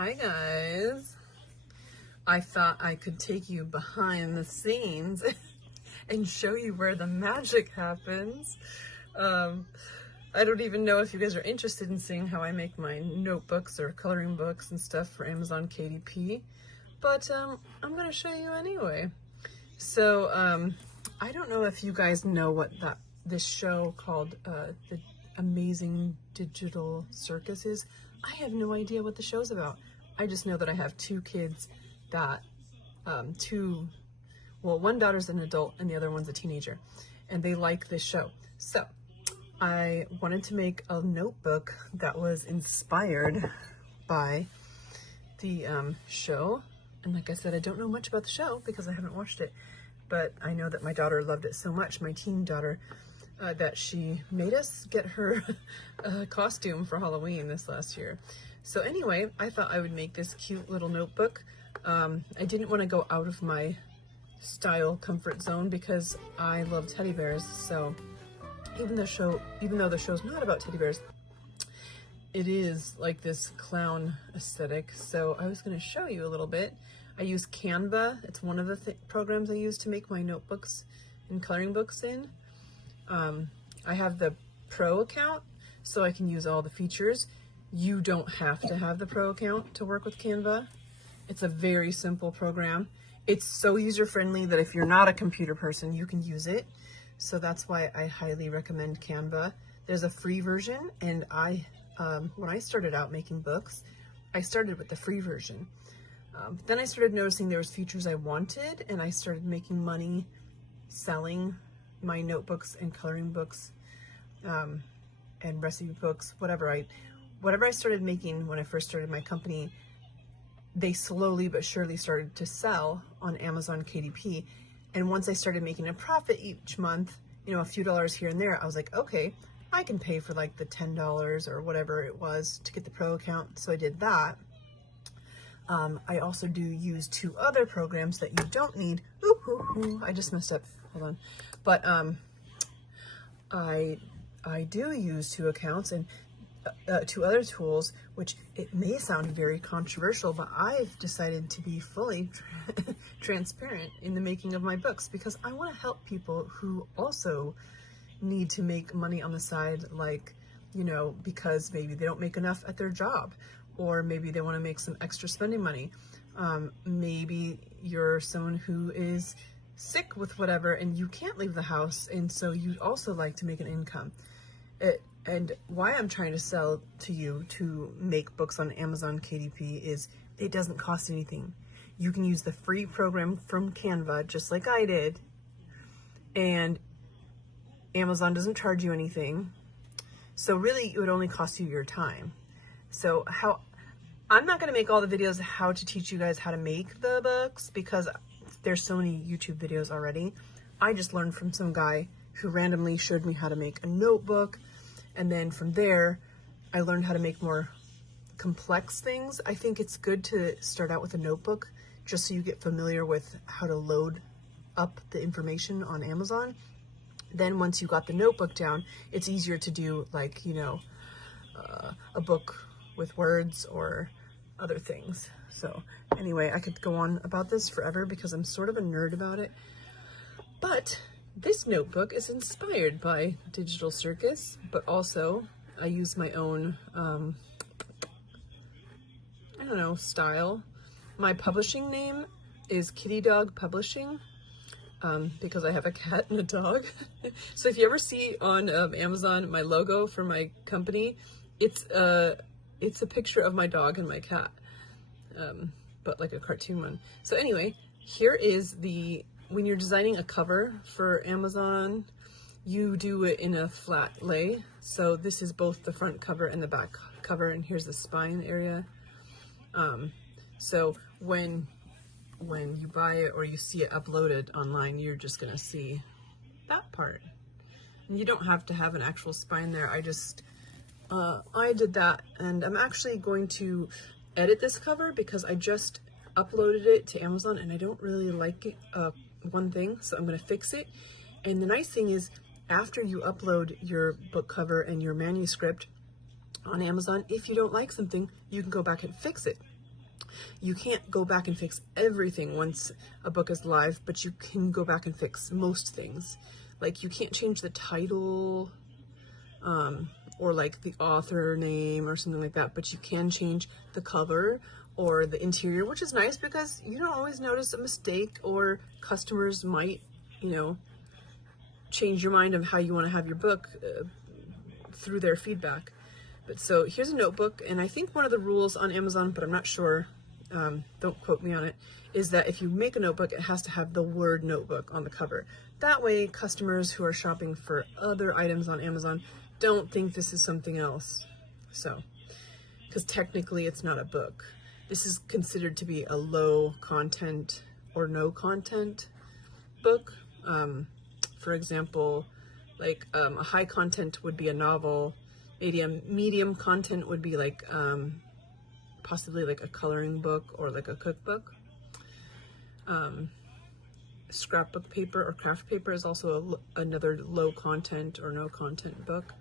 Hi guys. I thought I could take you behind the scenes and show you where the magic happens. I don't even know if you guys are interested in seeing how I make my notebooks or coloring books and stuff for Amazon KDP, but I'm gonna show you anyway. So I don't know if you guys know what this show called The Amazing Digital Circus is. I have no idea what the show's about. I just know that I have two kids that, one daughter's an adult and the other one's a teenager, and they like this show. So I wanted to make a notebook that was inspired by the show. And like I said, I don't know much about the show because I haven't watched it, but I know that my daughter loved it so much, my teen daughter, that she made us get her a costume for Halloween this last year. So anyway, I thought I would make this cute little notebook. I didn't want to go out of my style comfort zone because I love teddy bears. So even though the show's not about teddy bears, it is like this clown aesthetic. So I was going to show you a little bit. I use Canva. It's one of the programs I use to make my notebooks and coloring books in. I have the Pro account, so I can use all the features. You don't have to have the Pro account to work with Canva. It's a very simple program. It's so user-friendly that if you're not a computer person, you can use it. So that's why I highly recommend Canva. There's a free version, and when I started out making books, I started with the free version. Then I started noticing there was features I wanted, and I started making money selling my notebooks and coloring books and recipe books, whatever I started making when I first started my company. They slowly but surely started to sell on Amazon KDP. And once I started making a profit each month, a few dollars here and there, I was like, okay, I can pay for like the $10 or whatever it was to get the Pro account. So I did that. I also do use two other programs that you don't need. I just messed up. Hold on. But I do use two accounts and two other tools, which it may sound very controversial, but I've decided to be fully transparent in the making of my books because I want to help people who also need to make money on the side, like, because maybe they don't make enough at their job, or maybe they want to make some extra spending money. Maybe you're someone who is sick with whatever and you can't leave the house, and so you'd also like to make an income. And why I'm trying to sell to you to make books on Amazon KDP is it doesn't cost anything. You can use the free program from Canva just like I did, and Amazon doesn't charge you anything. So really it would only cost you your time. So I'm not going to make all the videos how to teach you guys how to make the books because there's so many YouTube videos already. I just learned from some guy who randomly showed me how to make a notebook. And then from there, I learned how to make more complex things. I think it's good to start out with a notebook just so you get familiar with how to load up the information on Amazon. Then once you got the notebook down, it's easier to do like, a book with words or other things. So anyway, I could go on about this forever because I'm sort of a nerd about it. But this notebook is inspired by Digital Circus, but also I use my own, style. My publishing name is Kitty Dog Publishing, because I have a cat and a dog. So if you ever see on Amazon my logo for my company, it's a picture of my dog and my cat, but like a cartoon one. So anyway, here is when you're designing a cover for Amazon, you do it in a flat lay. So this is both the front cover and the back cover, and here's the spine area. So when you buy it or you see it uploaded online, you're just gonna see that part. And you don't have to have an actual spine there. I did that, and I'm actually going to edit this cover because I just uploaded it to Amazon and I don't really like it, one thing, so I'm going to fix it. And the nice thing is, after you upload your book cover and your manuscript on Amazon, if you don't like something, you can go back and fix it. You can't go back and fix everything once a book is live, but you can go back and fix most things. Like you can't change the title, or like the author name or something like that, but you can change the cover or the interior, which is nice because you don't always notice a mistake, or customers might, you know, change your mind of how you want to have your book through their feedback. But so here's a notebook, and I think one of the rules on Amazon, but I'm not sure, don't quote me on it, is that if you make a notebook, it has to have the word notebook on the cover. That way customers who are shopping for other items on Amazon don't think this is something else. So, because technically it's not a book. This is considered to be a low content or no content book. For example, like a high content would be a novel. Maybe a medium content would be like possibly like a coloring book or like a cookbook. Scrapbook paper or craft paper is also another low content or no content book.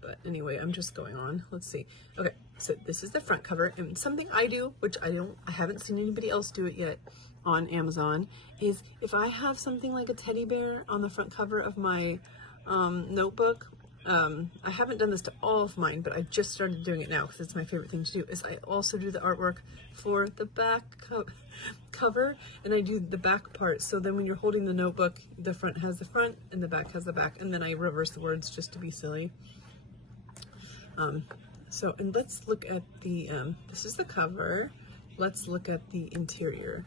But anyway, I'm just going on. Let's see. Okay, so this is the front cover, and something I do, which I haven't seen anybody else do it yet on Amazon, is if I have something like a teddy bear on the front cover of my notebook, I haven't done this to all of mine, but I've just started doing it now because it's my favorite thing to do, is I also do the artwork for the back cover, and I do the back part. So then when you're holding the notebook, the front has the front and the back has the back, and then I reverse the words just to be silly. So, and let's look at the, this is the cover. Let's look at the interior.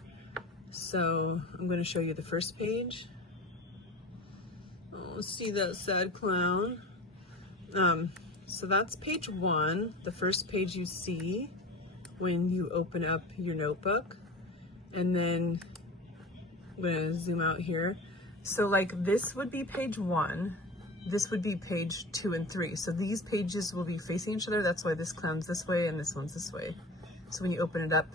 So I'm going to show you the first page. Oh, see that sad clown. So that's page 1, the first page you see when you open up your notebook. And then I'm going to zoom out here. So like this would be page 1. This would be page 2 and 3. So these pages will be facing each other. That's why this clown's this way and this one's this way. So when you open it up,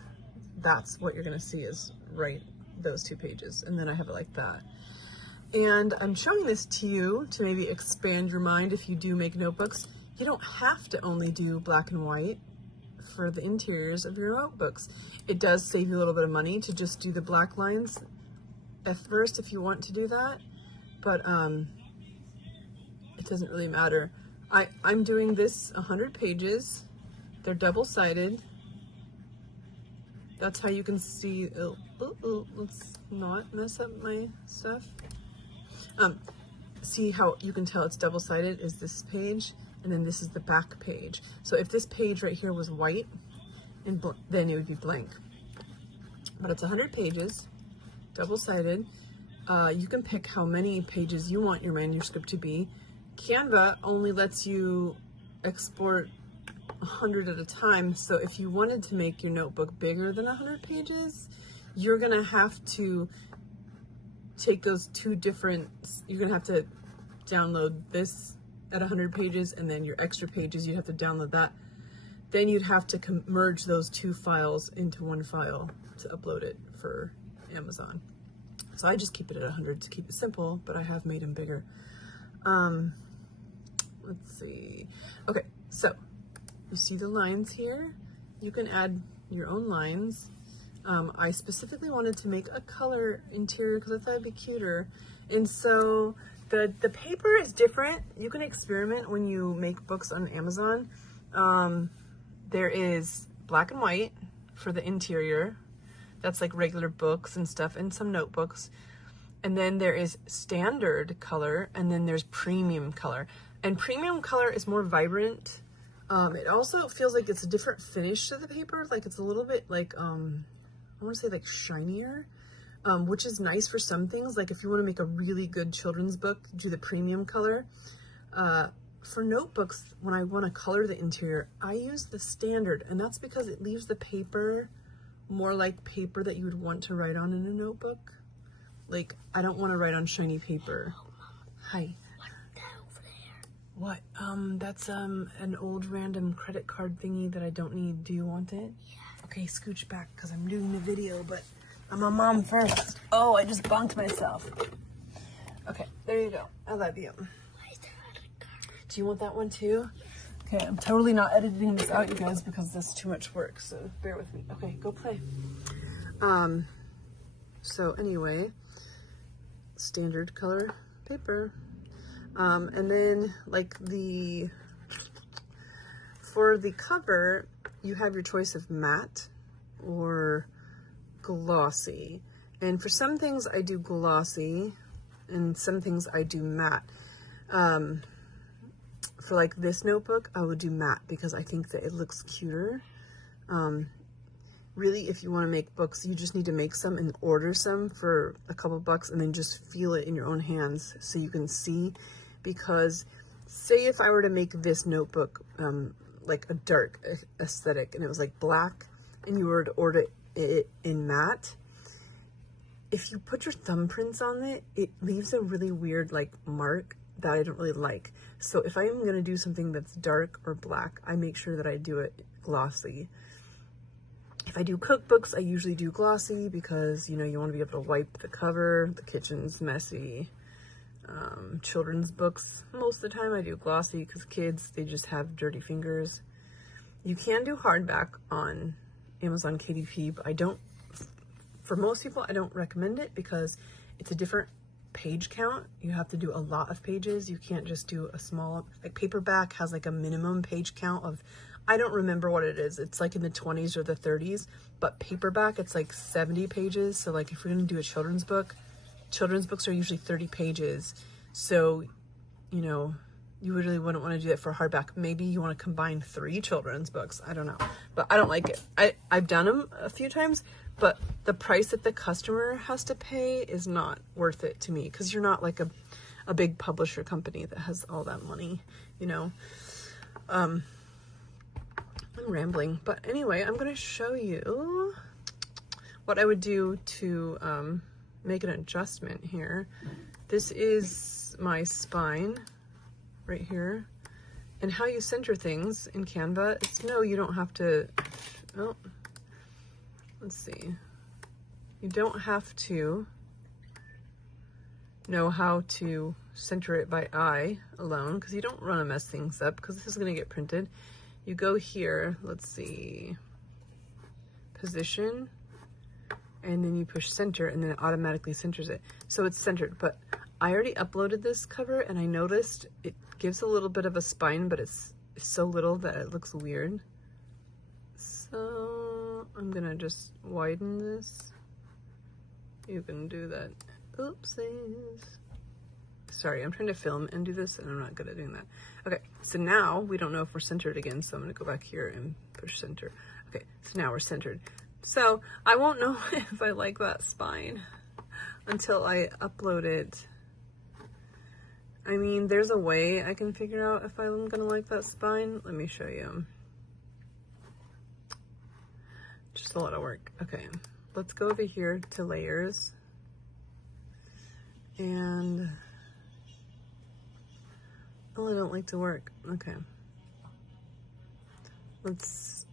that's what you're going to see is right those 2 pages. And then I have it like that. And I'm showing this to you to maybe expand your mind if you do make notebooks. You don't have to only do black and white for the interiors of your notebooks. It does save you a little bit of money to just do the black lines at first if you want to do that. But it doesn't really matter. I'm doing this 100 pages. They're double-sided. That's how you can see, let's not mess up my stuff. See how you can tell it's double-sided is this page, and then this is the back page. So if this page right here was white, and then it would be blank. But it's 100 pages, double-sided. You can pick how many pages you want your manuscript to be. Canva only lets you export 100 at a time, so if you wanted to make your notebook bigger than 100 pages, you're gonna have to take those 2 different, you're gonna have to download this at 100 pages, and then your extra pages, you'd have to download that. Then you'd have to merge those 2 files into one file to upload it for Amazon. So I just keep it at 100 to keep it simple, but I have made them bigger. Let's see. Okay, so you see the lines here? You can add your own lines. I specifically wanted to make a color interior because I thought it'd be cuter. And so the paper is different. You can experiment when you make books on Amazon. There is black and white for the interior. That's like regular books and stuff, and some notebooks. And then there is standard color, and then there's premium color. And premium color is more vibrant. It also feels like it's a different finish to the paper. Like it's a little bit like, I want to say like shinier, which is nice for some things. Like if you want to make a really good children's book, do the premium color. For notebooks, when I want to color the interior, I use the standard, and that's because it leaves the paper more like paper that you would want to write on in a notebook. Like, I don't want to write on shiny paper. Oh, Mom. Hi. What's that over there? What? That's an old random credit card thingy that I don't need. Do you want it? Yeah. Okay, scooch back because I'm doing the video, but I'm a mom first. Oh, I just bonked myself. Okay, there you go. I love you. Why is there a card? Do you want that one too? Okay, I'm totally not editing this out, you guys, because that's too much work, so bear with me. Okay, go play. So anyway, standard color paper. And then like for the cover, you have your choice of matte or glossy. And for some things I do glossy and some things I do matte. For like this notebook, I would do matte because I think that it looks cuter. Really, if you want to make books, you just need to make some and order some for a couple bucks and then just feel it in your own hands so you can see. Because say if I were to make this notebook like a dark aesthetic and it was like black and you were to order it in matte, if you put your thumbprints on it, it leaves a really weird like mark that I don't really like. So if I am going to do something that's dark or black, I make sure that I do it glossy. If I do cookbooks, I usually do glossy because, you know, you want to be able to wipe the cover, the kitchen's messy. Children's books, most of the time I do glossy because kids, they just have dirty fingers. You can do hardback on Amazon KDP, but for most people, I don't recommend it because it's a different page count. You have to do a lot of pages. You can't just do a small, like paperback has like a minimum page count of, I don't remember what it is. It's like in the 20s or the 30s, but paperback, it's like 70 pages. So like if we're going to do a children's books are usually 30 pages. So, you know, you really wouldn't want to do that for hardback. Maybe you want to combine 3 children's books. I don't know, but I don't like it. I've done them a few times, but the price that the customer has to pay is not worth it to me because you're not like a big publisher company that has all that money, you know. I'm rambling, but anyway, I'm going to show you what I would do to make an adjustment here. This is my spine right here, and how you center things in Canva. It's no, you don't have to, oh, let's see. You don't have to know how to center it by eye alone because you don't want to mess things up because this is going to get printed. You go here, let's see, position, and then you push center and then it automatically centers it. So it's centered, but I already uploaded this cover and I noticed it gives a little bit of a spine, but it's so little that it looks weird. So I'm gonna just widen this. You can do that. Oopsies. Sorry, I'm trying to film and do this and I'm not good at doing that. Okay, so now we don't know if we're centered again, so I'm gonna go back here and push center. Okay, so now we're centered. So I won't know if I like that spine until I upload it. I mean, there's a way I can figure out if I'm gonna like that spine. Let me show you. Just a lot of work. Okay, let's go over here to layers. And, oh, I don't like to work. Okay. Let's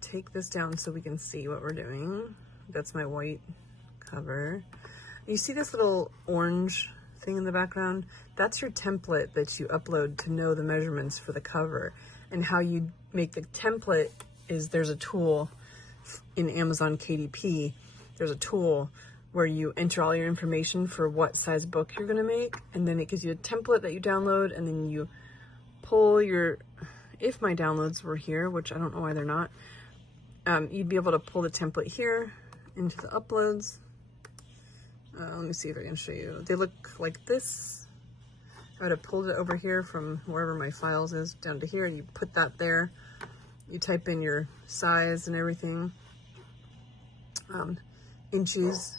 take this down so we can see what we're doing. That's my white cover. You see this little orange thing in the background? That's your template that you upload to know the measurements for the cover. And how you make the template is there's a tool in Amazon KDP. There's a tool where you enter all your information for what size book you're gonna make, and then it gives you a template that you download, and then you pull your, if my downloads were here, which I don't know why they're not, you'd be able to pull the template here into the uploads. Let me see if I can show you. They look like this. I would have pulled it over here from wherever my files is down to here, and you put that there. You type in your size and everything, inches.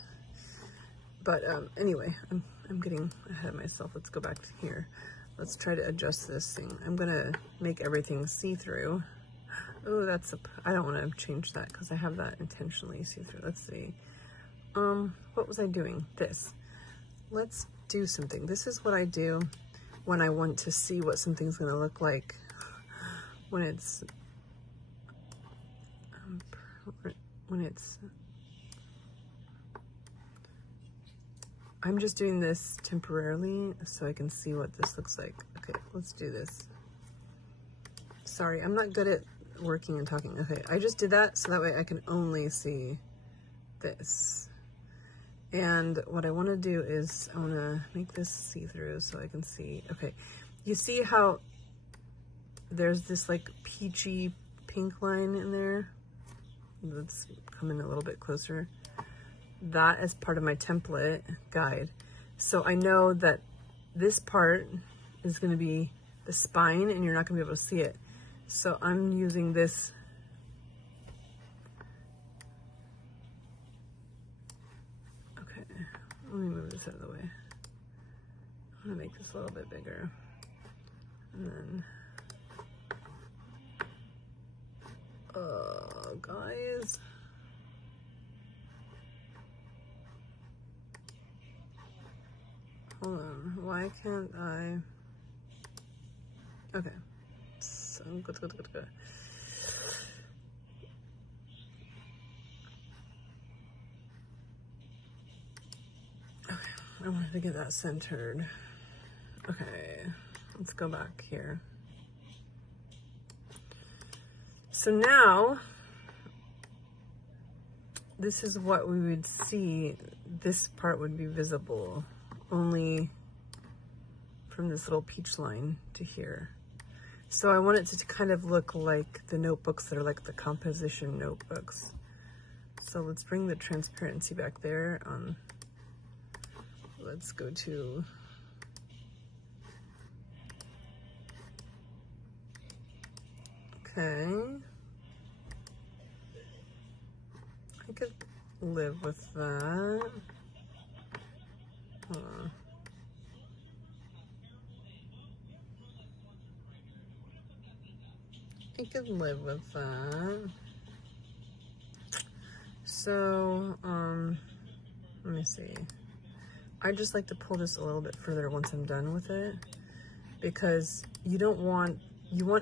But anyway, I'm getting ahead of myself. Let's go back to here. Let's try to adjust this thing. I'm gonna make everything see-through. Oh, I don't want to change that because I have that intentionally see-through. Let's see. What was I doing? This. Let's do something. This is what I do when I want to see what something's gonna look like when it's I'm just doing this temporarily so I can see what this looks like. Okay, let's do this. Sorry, I'm not good at working and talking. Okay, I just did that so that way I can only see this. And what I want to do is I want to make this see-through so I can see. Okay, you see how there's this like peachy pink line in there? Let's come in a little bit closer. That is part of my template guide. So I know that this part is going to be the spine and you're not going to be able to see it. So I'm using this. Okay, let me move this out of the way. I'm going to make this a little bit bigger. And then, guys. Hold on, why can't I? Okay, so good. Okay, I wanted to get that centered. Okay, let's go back here. So now, this is what we would see. This part would be visible only from this little peach line to here. So I want it to kind of look like the notebooks that are like the composition notebooks. So let's bring the transparency back there. Let's go to okay. I could live with that. Hold on. I could live with that. So, let me see. I just like to pull this a little bit further once I'm done with it, because you want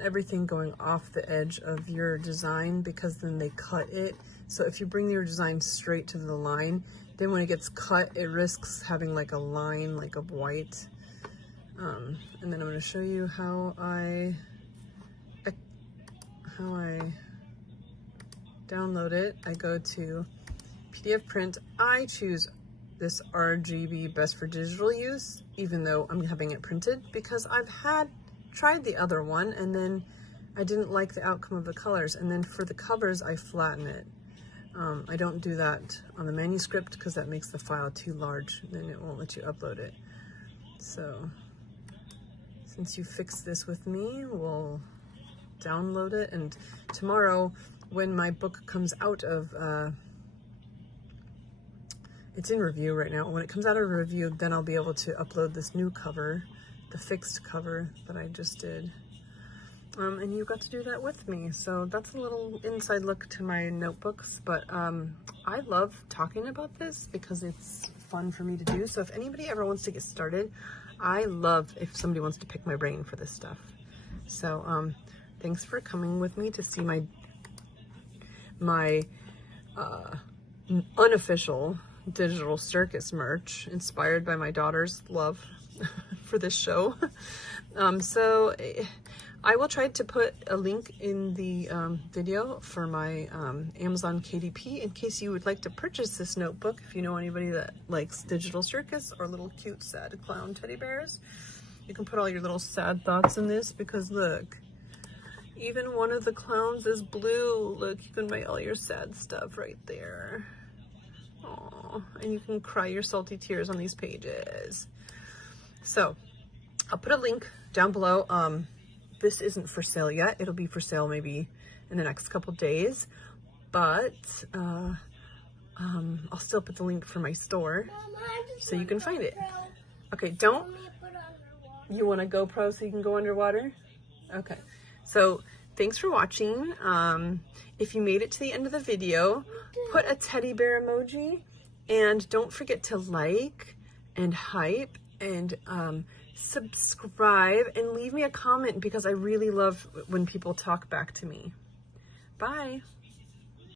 everything going off the edge of your design, because then they cut it. So if you bring your design straight to the line, then when it gets cut, it risks having like a line, like of white. And then I'm going to show you how I download it. I go to PDF print. I choose this RGB best for digital use, even though I'm having it printed, because I've tried the other one and then I didn't like the outcome of the colors. And then for the covers, I flatten it. I don't do that on the manuscript because that makes the file too large, then it won't let you upload it. So since you fixed this with me, we'll download it, and tomorrow when my book comes out of it's in review right now, when it comes out of review, then I'll be able to upload this new cover, the fixed cover that I just did. And you got to do that with me. So that's a little inside look to my notebooks, but I love talking about this because it's fun for me to do. So if anybody ever wants to get started, I love if somebody wants to pick my brain for this stuff. So thanks for coming with me to see my unofficial digital circus merch inspired by my daughter's love for this show. So I will try to put a link in the video for my Amazon KDP in case you would like to purchase this notebook. If you know anybody that likes digital circus or little cute sad clown teddy bears, you can put all your little sad thoughts in this, because look, even one of the clowns is blue. Look, you can write all your sad stuff right there. Aww, and you can cry your salty tears on these pages. So I'll put a link down below. This isn't for sale yet. It'll be for sale maybe in the next couple days, but I'll still put the link for my store. Mama, so you can find it. Okay, don't. You want a GoPro so you can go underwater? Okay. So thanks for watching. If you made it to the end of the video, put a teddy bear emoji, and don't forget to like and hype and subscribe and leave me a comment, because I really love when people talk back to me. Bye.